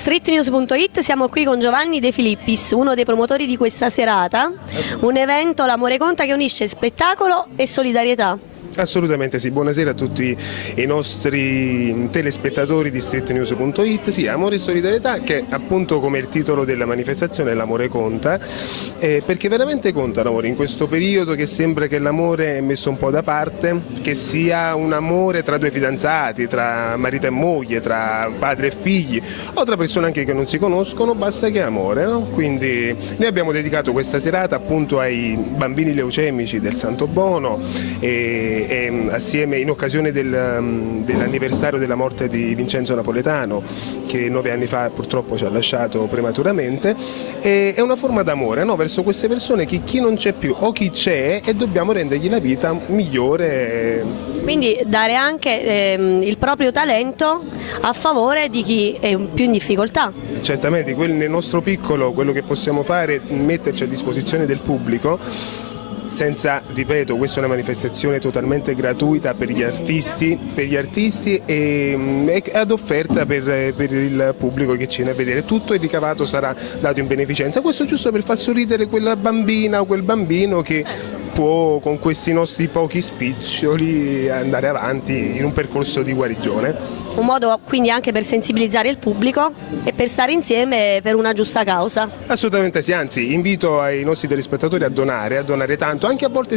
Streetnews.it, siamo qui con Giovanni De Filippis, uno dei promotori di questa serata, un evento, l'Amore Conta, che unisce spettacolo e solidarietà. Assolutamente sì, buonasera a tutti i nostri telespettatori di streetnews.it. Sì, Amore e Solidarietà, che appunto come il titolo della manifestazione, l'amore conta, perché veramente conta l'amore in questo periodo che sembra che l'amore è messo un po' da parte, che sia un amore tra due fidanzati, tra marito e moglie, tra padre e figli o tra persone anche che non si conoscono, basta che è amore, no? Quindi noi abbiamo dedicato questa serata appunto ai bambini leucemici del Santo Bono e assieme in occasione dell'anniversario della morte di Vincenzo Napoletano, che 9 anni fa purtroppo ci ha lasciato prematuramente. È una forma d'amore, no? Verso queste persone, chi non c'è più o chi c'è, e dobbiamo rendergli la vita migliore. Quindi dare anche il proprio talento a favore di chi è più in difficoltà. Certamente, nel nostro piccolo quello che possiamo fare è metterci a disposizione del pubblico, senza, ripeto, questa è una manifestazione totalmente gratuita per gli artisti e ad offerta per il pubblico che ci viene a vedere. Tutto il ricavato sarà dato in beneficenza, questo giusto per far sorridere quella bambina o quel bambino che può con questi nostri pochi spiccioli andare avanti in un percorso di guarigione. Un modo quindi anche per sensibilizzare il pubblico e per stare insieme per una giusta causa. Assolutamente sì, anzi invito ai nostri telespettatori a donare tanto, anche a volte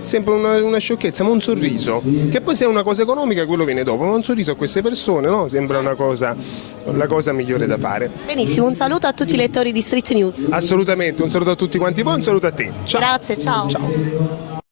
sembra una sciocchezza, ma un sorriso, che poi se è una cosa economica quello viene dopo, ma un sorriso a queste persone, no? Sembra la cosa migliore da fare. Benissimo, un saluto a tutti i lettori di Street News. Assolutamente, un saluto a tutti quanti voi, un saluto a te. Ciao. Grazie, ciao. Ciao.